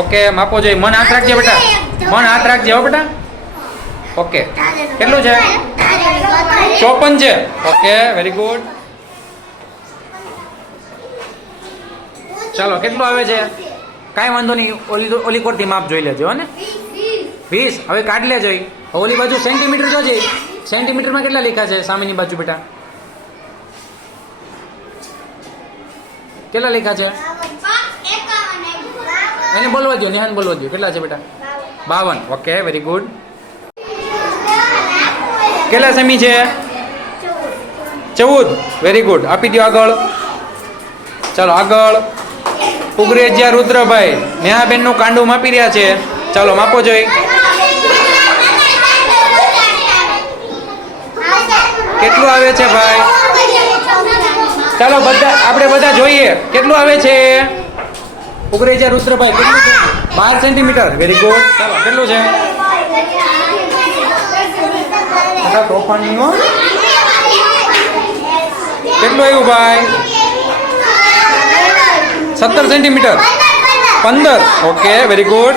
Okay માપો જોઈએ. મન હાથ રાખજે બેટા. મન હાથ રાખજે હો બેટા. ઓકે કેટલું છે? 54 છે. Okay very good. ચાલો કેટલું આવે છે? કાંઈ વાંધો નહીં. ઓલી કોરથી માપ જોઈ લેજો હો ને. 20. હવે કાઢ લેજો. ઓલી બાજુ સેન્ટીમીટર જોજે. સેન્ટીમીટરમાં કેટલા લખ્યા છે સામેની બાજુ બેટા? કેટલા લખ્યા છે? એને બોલવા દો. નેહાન બોલવા દો. કેટલા છે બેટા? 52. Okay very good. કેટલા સેમી છે? 14. Very good. આપી દો આગળ. ચાલો આગળ. પુગરેજિયા રુદ્રભાઈ નેહાબેન નું કાંડું માપી રહ્યા છે. ચાલો માપો જોઈ. કેટલું આવે છે ભાઈ? ચાલો બધા આપણે બધા જોઈએ કેટલું આવે છે. પુગરેજિયા રુદ્રભાઈ કેટલું છે? 12 સેન્ટીમીટર. Very good. ચાલો કેટલું છે? તોફાની હો. કેટલું આવ્યું ભાઈ? 17 સેન્ટીમીટર. 15. Okay very good.